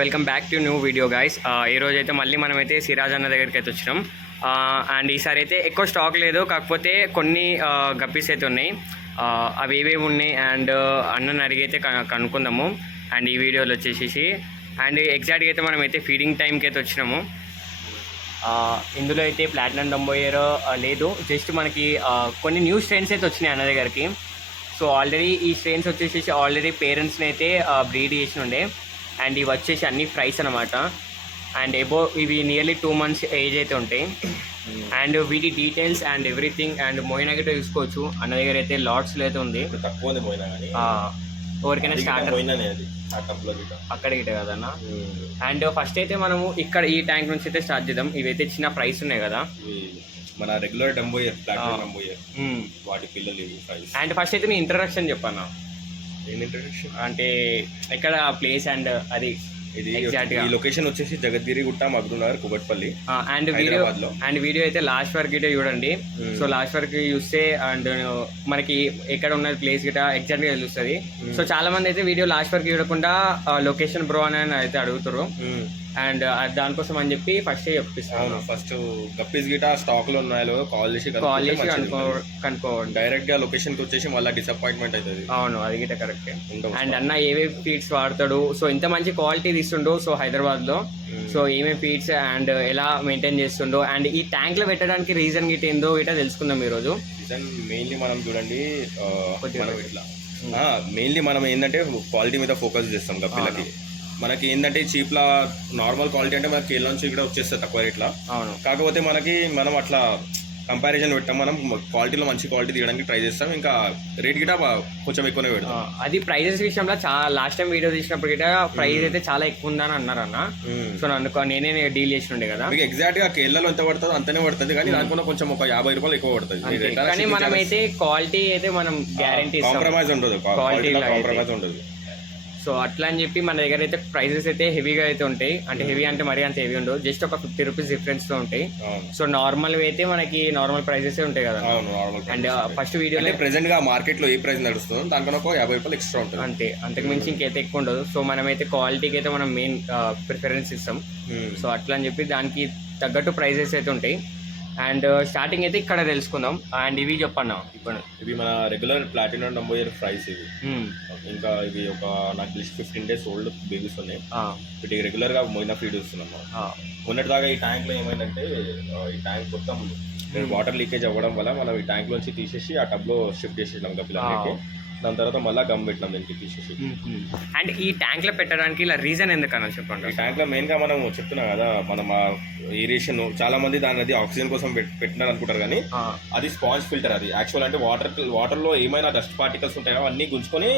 Welcome back to new video guys. ఈరోజు అయితే మళ్ళీ మనమైతే సిరాజ్ అన్న దగ్గరికి అయితే వచ్చినాం. అండ్ ఈసారి అయితే ఎక్కువ స్టాక్ లేదు, కాకపోతే కొన్ని గప్పీస్ అయితే ఉన్నాయి. అవి ఏవేవి ఉన్నాయి అండ్ అన్నని అడిగి అయితే కనుక్కుందాము. అండ్ ఈ వీడియోలో వచ్చేసి అండ్ ఎగ్జాక్ట్గా అయితే మనమైతే ఫీడింగ్ టైంకి అయితే వచ్చినాము. ఇందులో అయితే ప్లాటినం డంబోయర్ లేదు, జస్ట్ మనకి కొన్ని న్యూ స్ట్రెయిన్స్ అయితే వచ్చినాయి అన్న దగ్గరికి. సో ఆల్రెడీ ఈ స్ట్రెయిన్స్ వచ్చేసి ఆల్రెడీ పేరెంట్స్ని అయితే బ్రీడ్ చేసి ఉండే. అండ్ ఇవి వచ్చేసి అన్ని ఫ్రైస్ అనమాట. అండ్ ఇవి నియర్లీ 2 months ఏజ్ అయితే ఉంటాయి. అండ్ వీటి డీటెయిల్స్ అండ్ ఎవ్రీథింగ్ అండ్ మోయినా గిట్ట చూసుకోవచ్చు. అన్న దగ్గర అయితే లాట్స్లో అయితే ఉంది. తక్కువ ఎవరికైనా స్టార్టర్ అక్కడ గిట్ట కదన్న. అండ్ ఫస్ట్ అయితే మనము ఇక్కడ ఈ ట్యాంక్ నుంచి అయితే స్టార్ట్ చేద్దాం. ఇవైతే చిన్న ప్రైస్ ఉన్నాయి కదా, మన రెగ్యులర్ డంబోయర్, ప్లాటినం డంబోయర్, వాటి పిల్లలు ఇవి ఫ్రైస్. అండ్ ఫస్ట్ అయితే నేను ఇంట్రడక్షన్ చెప్పాను. అంటే ఇక్కడ ప్లేస్ అండ్ అది ఇది ఈ లొకేషన్ వచ్చేసి జగద్గిరి గుట్ట, మగ్నూర్, కుబట్పల్లి. అండ్ వీడియో అయితే లాస్ట్ వరకు గిట్ట చూడండి. సో లాస్ట్ వరకు చూస్తే అండ్ మనకి ఎక్కడ ఉన్న ప్లేస్ గిట్ట ఎగ్జాక్ట్ గా తెలుస్తుంది. సో చాలా మంది అయితే వీడియో లాస్ట్ వరకు చూడకుండా లొకేషన్ బ్రో అని అయితే అడుగుతారు. అండ్ దానికోసం అని చెప్పి ఫస్ట్ చెప్పిస్తాను. ఫస్ట్ గప్పీస్ గిట స్టాక్ లో ఉన్నాయో కాల్ చేసి కనుక్కోండి. డైరెక్ట్ గా లొకేషన్ కి వచ్చేసి మళ్ళీ డిసప్పాయింట్మెంట్ అవుతుంది. అవును, అది గిట కరెక్ట్. అండ్ అన్న ఏవే ఫీడ్స్ వాడతాడు, సో ఇంత మంచి క్వాలిటీ తీస్తుండో సో హైదరాబాద్ లో, సో ఏమేమి ఫీడ్స్ అండ్ ఎలా మెయింటైన్ చేస్తుండో అండ్ ఈ ట్యాంక్ లో పెట్టడానికి రీజన్ గిట్ ఏందో గిట తెలుసుకుందాం ఈ రోజు. రీజన్ మెయిన్లీ మనం చూడండి, మెయిన్లీ మనం ఏంటంటే క్వాలిటీ మీద ఫోకస్ చేస్తాం గప్పీలకి. మనకి ఏంటంటే చీప్లా నార్మల్ క్వాలిటీ అంటే మనకి కేరళ నుంచి కూడా వచ్చేస్తుంది తక్కువ రేట్లా. అవును, కాకపోతే మనం అట్లా కంపారిజన్ పెట్టాం. మనం క్వాలిటీలో మంచి క్వాలిటీ తీయడానికి ట్రై చేస్తాం. ఇంకా రేట్ గిట కొంచెం ఎక్కువనే పెడతాం. అది ప్రైజెస్ విషయంలో చాలా లాస్ట్ టైం వీడియో తీసినప్పుడు గిట ప్రైస్ అయితే చాలా ఎక్కువ ఉందని అన్నారు అన్న. సో నేనే డీల్ చేసి ఉండే కదా. మీకు ఎగ్జాక్ట్ గా కేరళలో ఎంత పడుతుంది అంతనే పడుతుంది, కానీ దానికన్నా కొంచెం ఒక 50 రూపాయలు ఎక్కువ పడుతుంది. కానీ మనం అయితే క్వాలిటీ అయితే మనం గ్యారంటీ కాంప్రమైజ్ ఉండదు, కాంప్రమైజ్ ఉండదు. సో అట్లా అని చెప్పి మన దగ్గర అయితే ప్రైజెస్ అయితే హెవీగా అయితే ఉంటాయి. అంటే హెవీ అంటే మరీ అంత హెవీ ఉండవు, జస్ట్ ఒక 50 రూపీస్ డిఫరెన్స్ తో ఉంటాయి. సో నార్మల్ అయితే మనకి నార్మల్ ప్రైజెస్ ఉంటాయి కదా. అండ్ ఫస్ట్ వీడియోలో ప్రెసెంట్ గా మార్కెట్ లో ఏ ప్రైస్ నడుస్తుందో దానికన్నా ఒక 50 రూపాయలు ఎక్స్ట్రా ఉంటుంది అంతే, అంతకు మించి ఇంకైతే ఎక్కువ ఉండదు. సో మనమైతే క్వాలిటీకి అయితే మనం మెయిన్ ప్రిఫరెన్స్ ఇస్తాం. సో అట్లా అని చెప్పి దానికి తగ్గట్టు ప్రైజెస్ అయితే ఉంటాయి. అండ్ స్టార్టింగ్ అయితే ఇక్కడ తెలుసుకుందాం. అండ్ ఇవి చెప్పన్నా, ఇప్పుడు ఇవి మన రెగ్యులర్ ప్లాటినం డంబోయర్ ఫ్రైస్. ఇవి ఇంకా ఇవి ఒక నాకు తెలిసి 15 days ఓల్డ్ బేబీస్ ఉన్నాయి. వీటికి రెగ్యులర్ గా మొయినా ఫీడ్ ఇస్తున్నాం. మొన్నటి దాకా ఈ ట్యాంక్ లో ఏమైందంటే, ఈ ట్యాంక్ మొత్తం వాటర్ లీకేజ్ అవ్వడం వల్ల మనం ఈ ట్యాంక్ లోంచి తీసేసి ఆ టబ్ లో షిఫ్ట్ చేసేసాం గప్పిలకి. దాని తర్వాత మళ్ళీ గమ్ పెట్టినాం దీనికి తీసేసి. అండ్ ఈ ట్యాంక్ లో పెట్టడానికి ఇలా రీజన్ ఎందుకన్నా చెప్పండి. ఈ ట్యాంక్ లో మెయిన్ గా మనం చెప్తున్నాం కదా, మనం ఏరియేషన్ చాలా మంది దాని అది ఆక్సిజన్ కోసం పెట్టినారు అనుకుంటారు, కానీ అది స్పాంజ్ ఫిల్టర్. అది యాక్చువల్ అంటే వాటర్ లో ఏమైనా డస్ట్ పార్టికల్స్ ఉంటాయో అన్ని గుంజుకొని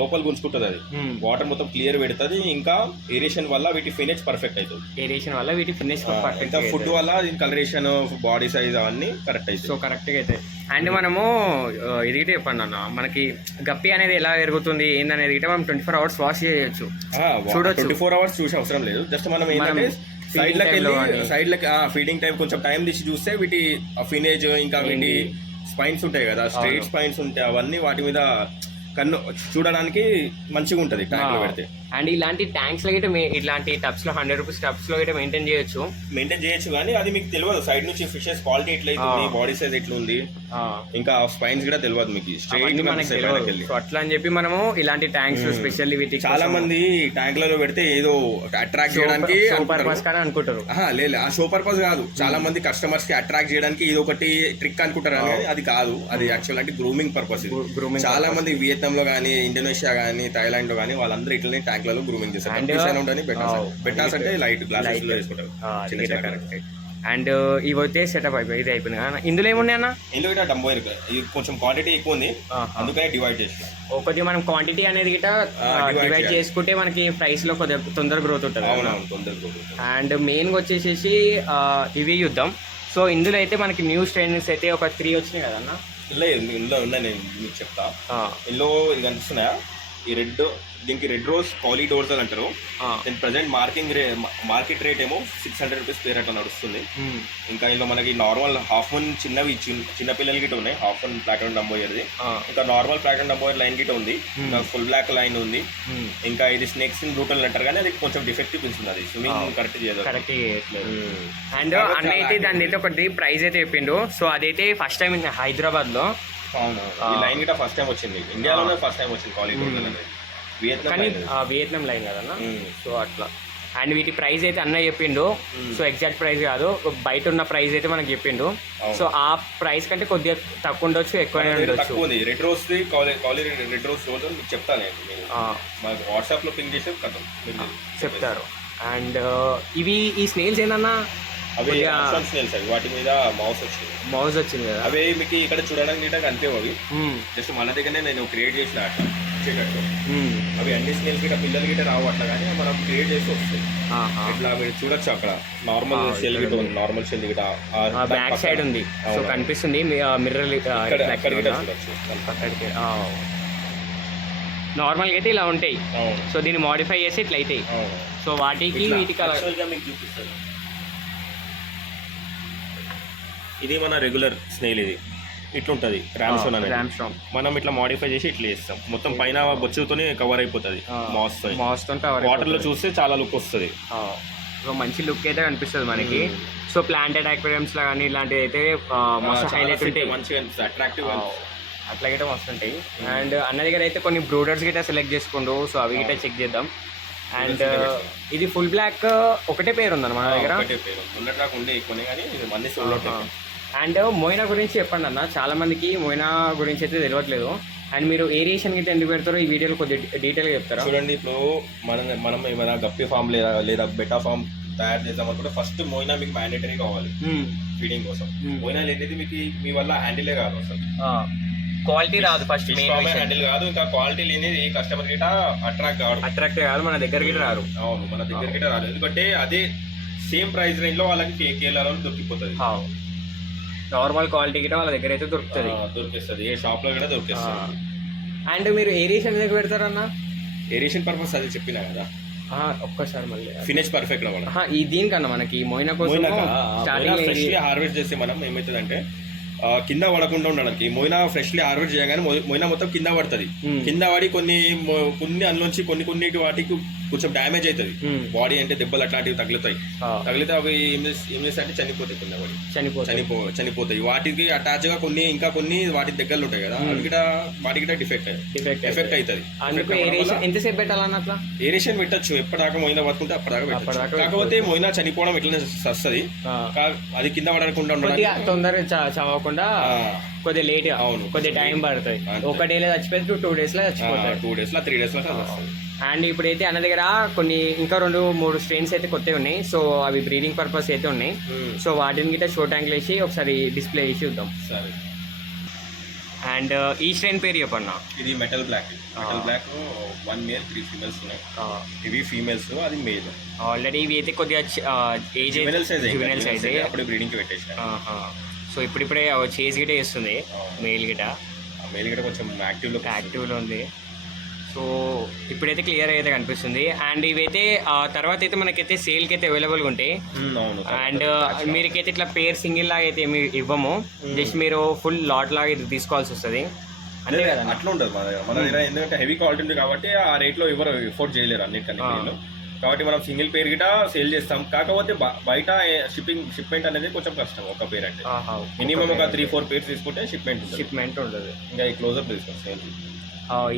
లోపల గుంజుకుంటుంది. అది వాటర్ మొత్తం క్లియర్ పెడుతుంది. ఇంకా ఏరియేషన్ వల్ల వీటి ఫినిష్ పర్ఫెక్ట్ అవుతుంది. ఏరియేషన్ వల్ల వీటి ఫినిష్ ఇంకా ఫుడ్ వల్ల కలరేషన్, బాడీ సైజ్ అవన్నీ కరెక్ట్ అవుతుంది. సో కరెక్ట్ గా అయితే. అండ్ మనము ఇది చెప్పండి అన్న, మనకి గప్పి అనేది ఎలా పెరుగుతుంది ఏందనేది మనం 24 hours వాష్ చేయొచ్చు, చూడొచ్చు. 24 hours చూసే అవసరం లేదు. జస్ట్ మనం ఏంటంటే సైడ్ లకి ఫీడింగ్ టైం కొంచెం టైం తీసి చూస్తే వీటి ఫినేజ్ ఇంకా వీటి స్పైన్స్ ఉంటాయి కదా, స్ట్రైట్ స్పైన్స్ ఉంటాయి, అవన్నీ వాటి మీద కన్ను చూడడానికి మంచిగా ఉంటుంది ట్యాంక్ లో పెడితే. అండ్ ఇలాంటి ట్యాంక్స్ లో గిట్ట ఇట్లాంటి టబ్స్ లో 100 రూపీస్ టబ్స్ లో గిట్ట మెయింటైన్ చేయొచ్చు, కానీ అది మీకు తెలియదు. సైడ్ నుంచి ఫిషెస్ క్వాలిటీ ఎట్లయితుంది, బాడీ సైజ్ ఎట్లుంది, ఇంకా స్పైన్స్ కూడా తెలియదు మీకు స్ట్రైట్. సో అట్లా అని చెప్పి మనము ఇలాంటి ట్యాంక్స్ స్పెషల్లీ వీటికి చాలా మంది ట్యాంక్లలో పెడితే ఏదో అట్రాక్ట్ చేయడానికి అనుకుంటారు. లేదు, ఆ షో పర్పస్ కాదు. చాలా మంది కస్టమర్స్ కి అట్రాక్ట్ చేయడానికి ఇది ఒకటి ట్రిక్ అనుకుంటారు, అది కాదు. అది యాక్చువల్ అంటే గ్రూమింగ్ పర్పస్. చాలా మంది వియత్నాం లో కానీ, ఇండోనేషియా కానీ, థాయిలాండ్ లో కానీ వాళ్ళందరూ ఇట్లనే ట్యాంక్లలో గ్రూమింగ్ చేస్తారు. బెటాస్ అంటే లైట్ గ్లాసెస్ లో వేసుకుంటారు. అండ్ ఇవి అయితే సెటప్ అయిపోయి ఇది అయిపోయింది కదా. ఇందులో ఏమున్నాయి అన్న? ఇందులో డంబోయర్ కొంచెం క్వాంటిటీ ఎక్కువ ఉంది, అందుకనే డివైడ్ చేసిన. ఒకటి మనం క్వాంటిటీ అనేది గిట్ట డివైడ్ చేసుకుంటే మనకి ప్రైస్ లో కొద్దిగా తొందర గ్రోత్ ఉంటుంది. అండ్ మెయిన్ గా వచ్చేసేసి ఇవి చూద్దాం. సో ఇందులో అయితే మనకి న్యూ స్ట్రెయిన్స్ అయితే ఒక 3 వచ్చినాయి కదన్నా. ఇందులో ఉన్నాయి, నేను మీకు చెప్తా. ఇందులో ఇది కనిపిస్తున్నాయా, ఈ రెడ్, దీనికి రెడ్ రోజ్ కాలీ డోర్సల్ అంటారు. దీని ప్రజెంట్ మార్కెట్ రేట్ ఏమో 600 రూపీస్ పేరు అట్లా నడుస్తుంది. ఇంకా ఇందులో మనకి నార్మల్ హాఫ్ మూన్ చిన్నవి చిన్న పిల్లలకి గిట్ట ఉన్నాయి. హాఫ్ మూన్ ప్లాటినం డంబోయర్ది, ఇంకా నార్మల్ ప్లాటినం డంబోయర్ లైన్ గిట్ట ఉంది, ఇంకా ఫుల్ బ్లాక్ లైన్ ఉంది. ఇంకా ఇది స్నేక్స్ ఇన్ బ్రూటల్ అంటారు కానీ అది కొంచెం డిఫెక్టివ్ పిస్తుంది, అది స్విమ్మింగ్ కరెక్ట్ చేయదు. అండ్ అన్న అయితే దాని అయితే ఒకటి ప్రైస్ అయితే చెప్పిండు. సో అదైతే ఫస్ట్ టైం హైదరాబాద్ లో. అవును, ఈ లైన్ గిట్ట ఫస్ట్ టైం వచ్చింది ఇండియాలోనే, ఫస్ట్ టైం వచ్చింది కాలీ డోర్సల్ అనేది. వియత్నాం లైన్ కదన్నా. సో అట్లా. అండ్ వీటి ప్రైస్ అయితే అన్న చెప్పిండు. సో ఎగ్జాక్ట్ ప్రైస్ కాదు, బయట ఉన్న ప్రైస్ అయితే మనకు చెప్పిండు. సో ఆ ప్రైస్ కంటే కొద్దిగా తక్కువ ఉండొచ్చు, ఎక్కువనే ఉండొచ్చు. రెడ్ రోజ్ కాలీ రెడ్ రోజ్ మీకు చెప్తాను, మాకు వాట్సాప్ లో పింక్ చేసే కథ చెప్తారు. అండ్ ఇవి ఈ స్నేల్స్ ఏందన్నా? అవి స్నేల్స్, అవి వాటి మీద మౌస్ వచ్చింది కదా. అవే మీకు ఇక్కడ చూడడానికి అంతే, అవి జస్ట్ మన దగ్గరనే నేను క్రియేట్ చేసిన అట్లా వచ్చేటట్టు. అవి అన్ని స్నేల్స్ గిట్ట పిల్లలు గిట్ట రావు అట్లా, కానీ మనం క్రియేట్ చేసి వస్తాయి ఇట్లా. మీరు చూడొచ్చు అక్కడ నార్మల్ షెల్ గిట్ట ఉంది, నార్మల్ షెల్ గిట్ట బ్యాక్ సైడ్ ఉంది. సో కనిపిస్తుంది మిర్రర్ నార్మల్గా అయితే ఇలా ఉంటాయి. సో దీన్ని మోడిఫై చేసి ఇట్లా అవుతాయి. సో వాటికి వీటికి మీకు చూపిస్తాను. ఇది మన రెగ్యులర్ స్నేల్, ఇది ఇట్లుంటది ర్యామ్స్టోన్ అనేది. మనం ఇట్లా మోడిఫై చేసి ఇట్లా చేస్తాం, మొత్తం పైన బొచ్చుతోనే కవర్ అయిపోతుంది. మాస్ తో వాటర్ లో చూస్తే చాలా లుక్ వస్తుంది. సో మంచి లుక్ అయితే కనిపిస్తుంది మనకి. సో ప్లాంటెడ్ అక్వేరియంస్ లా కానీ ఇలాంటివి అయితే మస్తు హైలైట్ ఉంటాయి, మంచిగా అట్రాక్టివ్ అట్లాగైతే మస్తు ఉంటాయి. అండ్ అన్న దగ్గర అయితే కొన్ని బ్రూడర్స్ గిట్ట సెలెక్ట్ చేసుకుంటూ, సో అవి గిట్ట చెక్ చేద్దాం. అండ్ ఇది ఫుల్ బ్లాక్ ఒకటే పేరు ఉందన్న మన దగ్గర. అండ్ మోయినా గురించి చెప్పండి అన్న, చాలా మందికి మోయినా గురించి అయితే తెలియట్లేదు. అండ్ మీరు ఏరియేషన్ గిట్ట ఎందుకు పెడతారో ఈ వీడియోలో కొద్దిగా డీటెయిల్గా చెప్తారా? చూడండి, ఇప్పుడు మనం ఏమైనా గప్పి ఫామ్ లేదా బెటా ఫామ్ తయారు చేద్దాం అనుకుంటే ఫస్ట్ మోయినా మీకు మ్యాండేటరీ కావాలి ఫీడింగ్ కోసం. మోయినా లేనిది మీకు మీ వల్ల హ్యాండిలే కాదు, అసలు క్వాలిటీ రాదు. ఫస్ట్ హ్యాండిల్ కాదు, ఇంకా క్వాలిటీ లేనిది కస్టమర్ గిట అట్రాక్ట్ కాదు, మన దగ్గరికి రారు. అవును, మన దగ్గరికి రాదు. ఎందుకంటే అదే సేమ్ ప్రైస్ రేంజ్ లో వాళ్ళకి కేరళలో దొరికిపోతుంది. నార్మల్ క్వాలిటీ గిట్ట వాళ్ళ దగ్గర అయితే దొరికిస్తుంది, ఏ షాప్ లో కూడా దొరికిస్తుంది. అండ్ మీరు ఏరియేషన్ ఎందుకు పెడతారన్న? ఏరియేషన్ పర్పస్ అది చెప్పినా కదా, ఒక్కసారి మళ్ళీ ఫినిష్ పర్ఫెక్ట్ ఈ దీనికన్నా మనకి మోయినా కోసం ఫ్రెష్లీ హార్వెస్ట్ చేస్తే మనం ఏమవుతుందంటే కింద పడకుండా ఉండడానికి. మోయినా ఫ్రెష్లీ హార్వెస్ట్ చేయగానే మోయినా మొత్తం కింద పడుతుంది. కింద పడి కొన్ని అందులోంచి కొన్ని వాటికి కొంచెం డ్యామేజ్ అవుతుంది. బాడీ అంటే దెబ్బలు అట్లాంటివి తగిలితే అవి ఏం చేస్తాయంటే చనిపోతాయి, కింద పడి చనిపోతాయి. వాటికి అటాచ్ గా కొన్ని వాటి దగ్గరలు ఉంటాయి కదా, వాటికి డిఫెక్ట్ ఎఫెక్ట్ అవుతుంది. ఎంతసేపు పెట్టాలన్న అట్లా? ఏరేషన్ పెట్టచ్చు, ఎప్పటిదాకా మోయినా పట్టుకుంటే అప్పటిదాకా. కాకపోతే మోయినా చనిపోవడం ఎట్లనే వస్తుంది, అది కింద పడకుండా ఉండడానికి తొందరగా కొద్దిగా లేట్, అవును కొద్దిగా టైం పడుతుంది. ఒక డే లో చచ్చిపోతే 2 days లో చచ్చిపోతాయి, 2 days లో 3 days లో. అండ్ ఇప్పుడైతే అన్న దగ్గర ఇంకా 2-3 స్ట్రెయిన్స్ అయితే కొత్తవి ఉన్నాయి. సో అవి బ్రీడింగ్ పర్పస్ అయితే ఉన్నాయి. సో వాటిని గిట్ట షో ట్యాంక్లు వేసి ఒకసారి డిస్ప్లే చేసి చూద్దాం. సరే. అండ్ ఈ స్ట్రెయిన్ పేరు చెప్పన్నా? ఇది మెటల్ బ్లాక్ 1 male 3 females ఉన్నాయి. ఇవి ఫీమేల్స్, అది మేల్. ఆల్రెడీ ఇవి అయితే కొద్దిగా ఏజ్ జువెనైల్ సైజ్ అప్పుడు బ్రీడింగ్ కి పెట్టేసి. సో ఇప్పుడిప్పుడే చేజ్ గిట్ట చేస్తుంది మేల్ గిట్ట కొంచెం యాక్టివ్లో ఉంది. సో ఇప్పుడైతే క్లియర్ అయితే కనిపిస్తుంది. అండ్ ఇవైతే తర్వాత అయితే మనకైతే సేల్కి అయితే అవైలబుల్గా ఉంటాయి. అండ్ మీరుకైతే ఇట్లా పేర్ సింగిల్ లాగా అయితే ఏమి ఇవ్వము, జస్ట్ మీరు ఫుల్ లాట్ లాగా ఇది తీసుకోవాల్సి వస్తుంది. అంతే కదా, అట్లా ఉంటుంది మన దగ్గర. ఎందుకంటే హెవీ క్వాలిటీ ఉంది కాబట్టి ఆ రేట్లో ఎవరు ఎఫోర్డ్ చేయలేరు అన్నిటికన్నా. కాబట్టి మనం సింగిల్ పేర్ గిట సేల్ చేస్తాం. కాకపోతే బయట షిప్మెంట్ అనేది కొంచెం కష్టం. ఒక పేర్ అంటే మినిమం ఒక 3-4 పేర్స్ తీసుకుంటే షిప్మెంట్ ఉంటుంది. ఇంకా ఈ క్లోజప్ తీసుకోండి సేల్.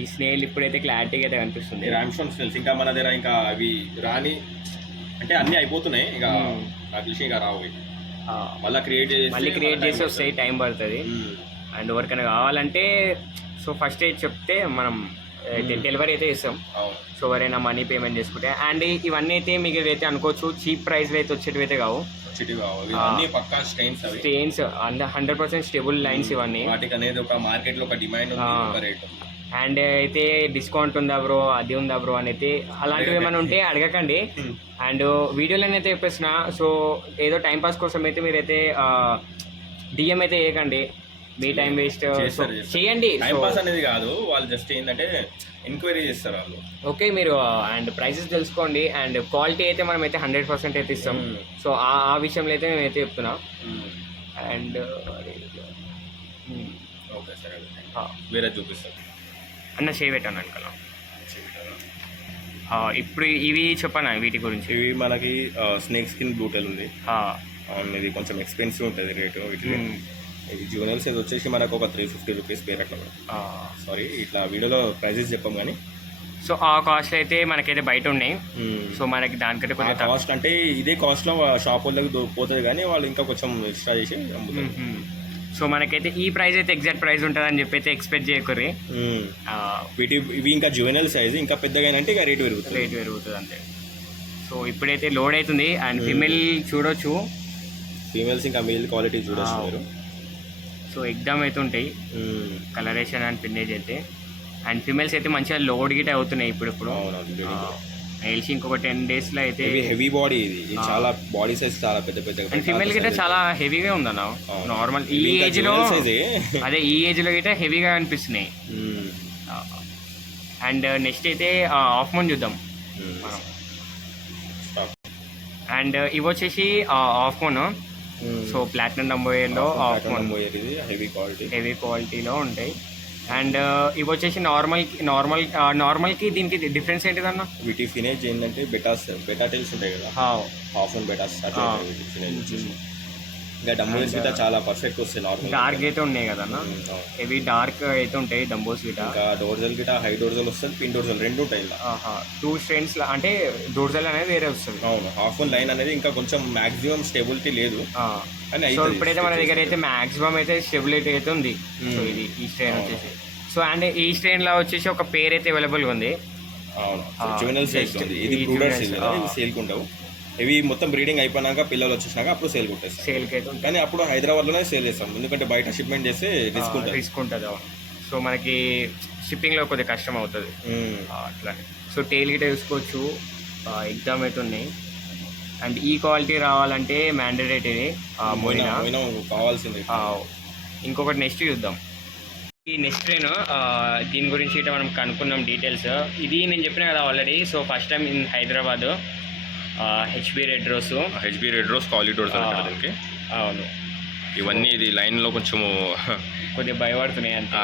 ఈ స్నేల్ ఇప్పుడైతే క్లారిటీగా అయితే కనిపిస్తుంది. ర్యామ్స్టోన్ స్నేల్స్ ఇంకా మన దగ్గర ఇంకా అవి రాని అంటే అన్ని అయిపోతున్నాయి, ఇక నాకు తెలిసి ఇక రావు. మళ్ళీ క్రియేట్ చేసి వస్తాయి, టైం పడుతుంది. అండ్ ఎవరికైనా కావాలంటే సో ఫస్ట్ చెప్తే మనం డెలివరీ అయితే ఇస్తాం. సో ఎవరైనా మనీ పేమెంట్ చేసుకుంటే. అండ్ ఇవన్నీ అయితే మీకు అయితే అనుకోవచ్చు చీప్ ప్రైస్లో అయితే వచ్చేటివి అయితే కావు. స్టెయిన్స్ 100% స్టేబుల్ లైన్స్ ఇవన్నీ. వాటికి అనేది ఒక మార్కెట్లో ఒక డిమాండ్ ఉంది, ఒక రేట్. అండ్ అయితే డిస్కౌంట్ ఉందా బ్రో, అది ఉందా బ్రో అని అయితే అలాంటివి ఏమైనా ఉంటే అడగకండి. అండ్ వీడియోలో అయితే చెప్పేసిన, సో ఏదో టైంపాస్ కోసం అయితే మీరైతే డిఎం అయితే వేయకండి, మీ టైం వేస్ట్ చేయండి. టైంపాస్ అనేది కాదు, వాళ్ళు జస్ట్ ఏంటంటే ఎంక్వైరీ చేస్తారు వాళ్ళు. ఓకే, మీరు అండ్ ప్రైసెస్ తెలుసుకోండి అండ్ క్వాలిటీ అయితే మనం అయితే 100% అయితే ఇస్తాం. సో ఆ విషయంలో అయితే నేనైతే చెప్తున్నా. అండ్ ఓకే సరే, వేరే చూపిస్తాను అన్న చేయబెట్టాను అనుకున్నా. ఇప్పుడు ఇవి చెప్పనా వీటి గురించి? ఇవి మనకి స్నేక్ స్కిన్ బ్లూటెల్ ఉంది. అవును, ఇది కొంచెం ఎక్స్పెన్సివ్ ఉంటుంది రేటు. వీటిని ఇది జూనియర్స్ ఇది వచ్చేసి మనకు ఒక 350 రూపీస్ పేరు అట్లా. సారీ, ఇట్లా వీడియోలో ప్రైజెస్ చెప్పాం కానీ. సో ఆ కాస్ట్ అయితే మనకైతే బయట ఉన్నాయి. సో మనకి దానికంటే కొంచెం కాస్ట్ అంటే ఇదే కాస్ట్లో షాప్ వాళ్ళకి పోతుంది, కానీ వాళ్ళు ఇంకా కొంచెం ఎక్స్ట్రా చేసి అమ్ముతారు. సో మనకైతే ఈ ప్రైస్ అయితే ఎగ్జాక్ట్ ప్రైస్ ఉంటుందని చెప్పి అయితే ఎక్స్పెక్ట్ చేయకూరి. ఇవి ఇంకా జువెనల్ సైజ్ ఇంకా పెద్దగా అంటే ఇక రేట్ పెరుగుతుంది అంతే. సో ఇప్పుడైతే లోడ్ అవుతుంది అండ్ ఫీమేల్ చూడొచ్చు, ఫీమేల్స్ ఇంకా మేల్ క్వాలిటీ చూడొచ్చు మీరు. సో ఎగ్జామ్ అయితే ఉంటాయి కలరేషన్ అండ్ పిన్నేజ్ అయితే. అండ్ ఫీమేల్స్ అయితే మంచిగా లోడ్ గిట్ అవుతున్నాయి ఇప్పుడు. తెలిసి ఇంకొక 10 daysలో అయితే. హెవీ బాడీ, ఇది చాలా బాడీ సైజ్ చాలా పెద్ద. అండ్ ఫీమేల్ గిట్ట చాలా హెవీగా ఉందన్న. నార్మల్ ఈ ఏజ్ లో అదే ఈ ఏజ్ లో గిట్ట హెవీగా అనిపిస్తున్నాయి. అండ్ నెక్స్ట్ అయితే హాఫ్ మూన్ చూద్దాం మనం. అండ్ ఇవి వచ్చేసి హాఫ్ మూన్. సో ప్లాటినం నంబర్లో హాఫ్ మూన్ హెవీ క్వాలిటీలో ఉంటాయి. అండ్ ఇవి వచ్చేసి నార్మల్కి దీనికి డిఫరెన్స్ ఏంటిదన్న? వీటి ఫినేజ్ ఏంటంటే బెటా టైల్స్ ఉంటాయి కదా, హాఫ్ అండ్ బెటాస్ ఇంకా డంబోస్ గిట్ట చాలా పర్ఫెక్ట్ వస్తాయి. నార్మల్ డార్క్ అయితే ఉన్నాయి కదన్న, హెవీ డార్క్ అయితే ఉంటాయి డంబోస్ గిట్ట. ఇంకా డోర్జల్ గిట్ట హై డోర్జల్ వస్తుంది, పిన్ డోర్జల్ రెండు ఉంటాయి. 2 స్ట్రెయిన్స్ అంటే డోర్జల్ అనేది వేరే వస్తుంది. అవును, హాఫ్ అండ్ లైన్ అనేది ఇంకా కొంచెం మాక్సిమం స్టెబిలిటీ లేదు. సో ఇప్పుడైతే మన దగ్గర అయితే మాక్సిమం అయితే స్టెబిలిటీ అయితే ఉంది. సో ఇది ఈ స్ట్రెయిన్ వచ్చేసి. సో అండ్ ఈ స్ట్రెయిన్ లో వచ్చేసి ఒక పేర్ అయితే అవైలబుల్గా ఉంది. అవును, జువెనల్ సైజ్ ఉంది. ఇది బ్రూడర్స్ సేల్ కుంటావు. ఇవి మొత్తం బ్రీడింగ్ అయిపోయినాక పిల్లలు వచ్చేసినాక అప్పుడు సేల్ కొట్టేస్తాం. సేల్కి అయితే కానీ అప్పుడు హైదరాబాద్లోనే సేల్ చేస్తాం, ఎందుకంటే బయట షిప్మెంట్ చేస్తే రిస్క్ ఉంటుంది. సో మనకి షిప్పింగ్లో కొద్దిగా కష్టం అవుతుంది అట్లా. సో టైల్ గిట్ట చూసుకోవచ్చు, ఎగ్జామ్ అయితే ఉన్నాయి. అండ్ ఈ క్వాలిటీ రావాలంటే మ్యాండేటరీ మోయినా కావాల్సింది. ఇంకొకటి నెక్స్ట్ చూద్దాం. ఈ నెక్స్ట్ ట్రైన్ దీని గురించి ఇట్లా మనం కనుక్కున్నాం డీటెయిల్స్. ఇది నేను చెప్పిన కదా already. So first time in Hyderabad HB red rose corridors. అవును, ఇవన్నీ ఇది లైన్లో కొంచెము కొద్దిగా భయపడుతున్నాయి అంత.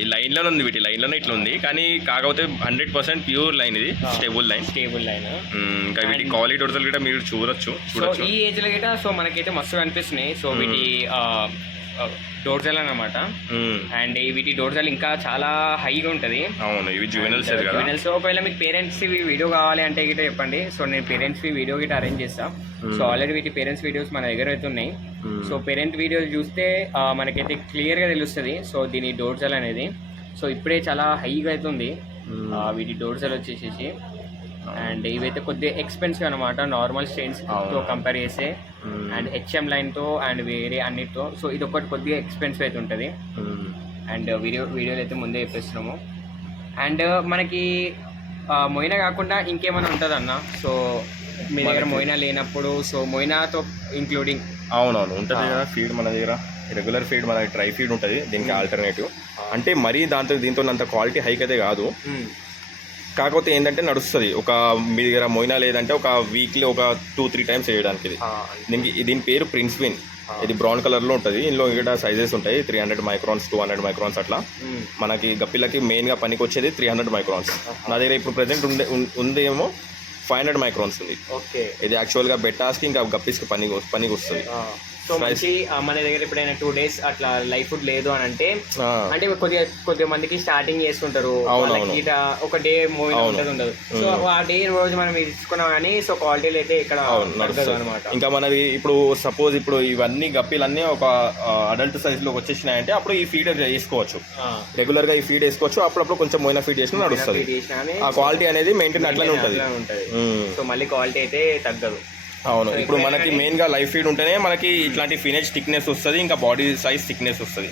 ఈ లైన్లోనే ఉంది, వీటి లైన్లోనే ఇట్లా ఉంది, కానీ కాకపోతే 100% ప్యూర్ లైన్, ఇది స్టేబుల్ లైన్. ఇంకా వీటి కాలిడోర్స్ కూడా మీరు చూడొచ్చు. ఈ ఏజ్లో గిట్ట సో మనకైతే మస్తు కనిపిస్తున్నాయి. సో వీటి డోర్జల్ అన్నమాట. అండ్ వీటి డోర్జల్ ఇంకా చాలా హైగా ఉంటుంది. అవును, ఇవి జువెనల్స్. ఒకవేళ మీకు పేరెంట్స్ వీడియో కావాలి అంటే గిట్ట చెప్పండి. సో నేను పేరెంట్స్ వీడియో గిట్ట అరేంజ్ చేస్తాను. సో ఆల్రెడీ వీటి పేరెంట్స్ వీడియోస్ మన దగ్గర అయితే ఉన్నాయి. సో పేరెంట్ వీడియోలు చూస్తే మనకైతే క్లియర్గా తెలుస్తుంది. సో దీని డోర్జల్ అనేది సో ఇప్పుడే చాలా హైగా అయితే ఉంది వీటి డోర్జల్ వచ్చేసేసి. అండ్ ఇవైతే కొద్దిగా ఎక్స్పెన్సివ్ అనమాట నార్మల్ స్ట్రెయిన్స్తో కంపేర్ చేస్తే. అండ్ హెచ్ఎం లైన్తో అండ్ వేరే అన్నిటితో. సో ఇది ఒకటి కొద్దిగా ఎక్స్పెన్సివ్ అయితే ఉంటుంది. అండ్ వీడియోలు అయితే ముందే చెప్పేస్తున్నాము. అండ్ మనకి మొయినా కాకుండా ఇంకేమైనా ఉంటుందన్న? సో మీ దగ్గర మొయినా లేనప్పుడు సో మొయినాతో ఇంక్లూడింగ్. అవునవును ఉంటుంది కదా ఫీడ్ మన దగ్గర. రెగ్యులర్ ఫీడ్ మన డ్రై ఫీడ్ ఉంటుంది, దీనికి ఆల్టర్నేటివ్. అంటే మరీ దీంతో అంత క్వాలిటీ హైక్ అయితే కాదు, కాకపోతే ఏంటంటే నడుస్తుంది. ఒక మీ దగ్గర మొయినా లేదంటే ఒక వీక్లీ ఒక 2-3 టైమ్స్ వేయడానికి. దీని పేరు ప్రిన్స్ విన్. ఇది బ్రౌన్ కలర్లో ఉంటుంది. ఇందులో ఇంకా సైజెస్ ఉంటాయి, 300 మైక్రాన్స్ 200 మైక్రాన్స్ అట్లా. మనకి గప్పిలకి మెయిన్గా పనికి వచ్చేది 300 మైక్రాన్స్. నా దగ్గర ఇప్పుడు ప్రెజెంట్ ఉందేమో 500 మైక్రాన్స్ ఉంది. ఇది యాక్చువల్గా బెటాస్కి ఇంకా గప్పీస్కి పనికి వస్తుంది. సో మంచి మన దగ్గర ఎప్పుడైనా 2 days అట్లా లైఫ్ ఫుడ్ లేదు అని అంటే కొద్దిగా మందికి స్టార్టింగ్ చేస్తుంటారు, ఒక డే మూవీ ఉండదు. సో ఆ డే రోజు మనం తీసుకున్నాం కానీ సో క్వాలిటీలు అయితే ఇక్కడ అనమాట. ఇంకా మనది ఇప్పుడు సపోజ్ ఇప్పుడు ఇవన్నీ గప్పీలన్నీ ఒక అడల్ట్ సైజ్ లోకి వచ్చేసినాయంటే అప్పుడు ఈ ఫీడ్ వేసుకోవచ్చు, రెగ్యులర్ గా ఈ ఫీడ్ వేసుకోవచ్చు. అప్పుడప్పుడు కొంచెం మోయినా ఫీడ్ చేసిన నడుస్తుంది. ఆ క్వాలిటీ అనేది మెయింటైన్ అట్లనే ఉంటుంది. సో మళ్ళీ క్వాలిటీ అయితే తగ్గదు. అవును, ఇప్పుడు మనకి మెయిన్ గా లైఫ్ ఫీడ్ ఉంటేనే మనకి ఇట్లాంటి ఫినేజ్ థిక్నెస్ వస్తుంది, ఇంకా బాడీ సైజ్ థిక్నెస్ వస్తుంది,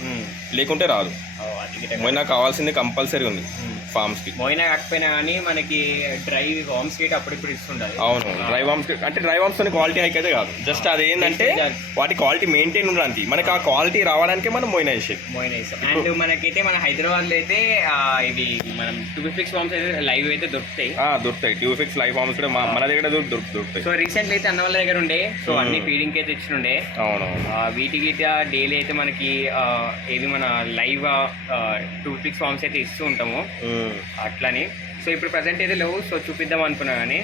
లేకుంటే రాదు. మొయినా కావాల్సింది కంపల్సరీ ఉంది. ఫార్మ్స్కి. మోయినా కాకపోయినా కానీ మనకి డ్రై వామ్స్ కి అప్పుడిప్పుడు ఇస్తుంటారు. అవును, డ్రై వామ్స్ అంటే డ్రై వామ్స్ తో క్వాలిటీ హైక్ అయితే కాదు, జస్ట్ అది ఏంటంటే వాటి క్వాలిటీ మెయింటైన్ ఉండడానికి, మనకి ఆ క్వాలిటీ రావడానికి మనం మోయినా వేసేది. మోయినా వేస్తాం. అండ్ మనకైతే మన హైదరాబాద్లో అయితే ఇవి మనం 256 వామ్స్ అయితే లైవ్ అయితే దొరుకుతాయి. దొరుకుతాయి 256 లైవ్ ఫార్మ్స్ కూడా మన దగ్గర దొరుకుతాయి. సో రీసెంట్లీ అయితే అన్న వాళ్ళ దగ్గర ఉండే, సో అన్ని ఫీడింగ్ అయితే ఇచ్చినుండే. అవును, వీటికి డైలీ అయితే మనకి ఏది మన లైవ్ 256 ఫార్మ్స్ అయితే ఇస్తూ ఉంటాము అట్లని. సో ఇప్పుడు ప్రజెంట్ అయితే లేవు, సో చూపిద్దాం అనుకున్నా కానీ.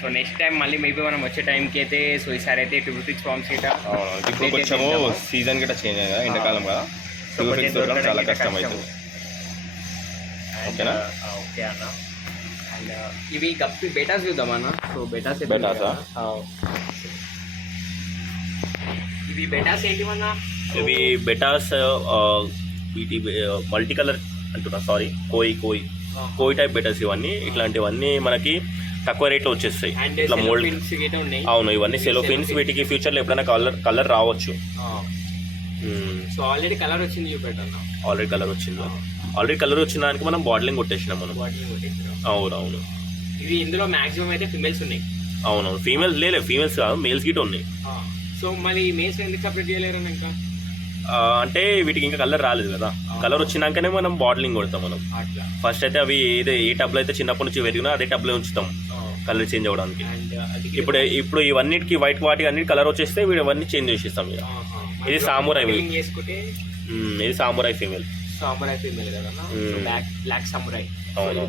సో నెక్స్ట్ టైం మళ్ళీ మేబీ మనం వచ్చే టైంకి అయితే, సో ఈసారి అయితే 256 ఫార్మ్స్ గిట ఇప్పుడు కొంచెము సీజన్ గిట్ట చేంజ్ అయ్యింది కదా, ఎండాకాలం కదా, సో చాలా కష్టం అవుతుంది. ఓకేనా? ఓకే అన్న. అండ్ ఇవి గప్పి బెటాస్ చూద్దామన్నా. సో బెటాస్ ఇవి బెటాస్ ఏంటివన్నా? ఇవి బెటాస్ వీటి మల్టీ కలర్ అంటున్నా, సారీ, కోయి టైప్ బెటాస్ ఇవన్నీ. ఇట్లాంటివన్నీ మనకి తక్కువ రేట్లో వచ్చేస్తాయి. ఇట్లా మోల్డ్. అవును, ఇవన్నీ సెలోఫిన్స్. వీటికి ఫ్యూచర్లో ఎప్పుడైనా కలర్ రావచ్చు. సో ఆల్రెడీ కలర్ వచ్చింది చూపెట్టన్నా. ఆల్రెడీ కలర్ వచ్చిన దానికి మనం బాటిలింగ్ కొట్టేసినాం మనం. అవునవును. ఇవి ఇందులో మాక్సిమం అయితే ఫిమేల్స్ ఉన్నాయి. అవునవును, ఫీమేల్స్ కాదు, మేల్స్ గిట్ ఉన్నాయి. సో మళ్ళీ మేల్స్ ఎందుకు సపరేట్ చేయలేరు ఇంకా? అంటే వీటికి ఇంకా కలర్ రాలేదు కదా, కలర్ వచ్చినాకనే మనం బాటిలింగ్ కొడతాం మనం. ఫస్ట్ అయితే అవి ఏ టబ్లో అయితే చిన్నప్పటి నుంచి పెరిగినా అదే టబ్లో ఉంచుతాం కలర్ చేంజ్ అవ్వడానికి. ఇప్పుడు ఇవన్నిటికి వైట్ వాటికి అన్నిటి కలర్ వచ్చేస్తే వీడవన్నీ చేంజ్ చేసేస్తాం ఇక. ఇది సామురాయ్, ఇది సామురాయ్ ఫీమేల్. బ్లాక్ సమురాయ్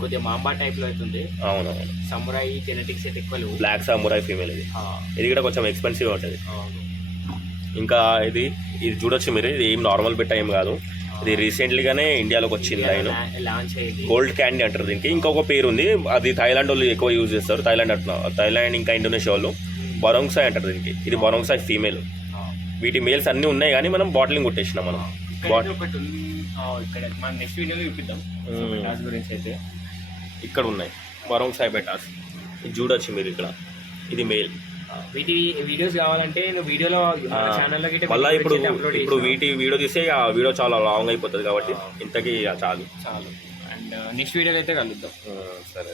కొద్దిగా మాంబా టైప్ లో అవుతుంది. అవునవును, సమురాయ్ జెనెటిక్స్ అయితే ఎక్కువ లేవు. బ్లాక్ సామురాయ్ ఫీమేల్ ఇది కూడా కొంచెం ఎక్స్పెన్సివ్ ఉంటుంది. ఇంకా ఇది చూడొచ్చు మీరు, ఇది ఏం నార్మల్ బెట్ట ఏం కాదు, ఇది రీసెంట్లీగానే ఇండియాలోకి వచ్చింది లైన్. గోల్డ్ క్యాండీ అంటారు దీనికి. ఇంకొక పేరు ఉంది, అది థాయిలాండ్ వాళ్ళు ఎక్కువ యూజ్ చేస్తారు. థాయిలాండ్ ఇంకా ఇండోనేషియా వాళ్ళు బొరోంగ్సాయ్ అంటారు దీనికి. ఇది బొరోంగ్సాయ్ ఫీమేల్. వీటి మేల్స్ అన్నీ ఉన్నాయి కానీ మనం బాటిలింగ్ కొట్టేసినాం మనం. నెక్స్ట్ వీడియోలో చూపిద్దాం గురించి అయితే. ఇక్కడ ఉన్నాయి బొరోంగ్సాయ్ బెటాస్, ఇది చూడొచ్చు మీరు ఇక్కడ. ఇది మేల్. వీటి వీడియోస్ కావాలంటే నువ్వు వీడియోలో ఛానల్లో మళ్ళీ ఇప్పుడు వీటి వీడియో తీస్తే ఆ వీడియో చాలా లాంగ్ అయిపోతుంది కాబట్టి ఇంతకీ చాలు. అండ్ నెక్స్ట్ వీడియోలో అయితే కలుద్దాం. సరే.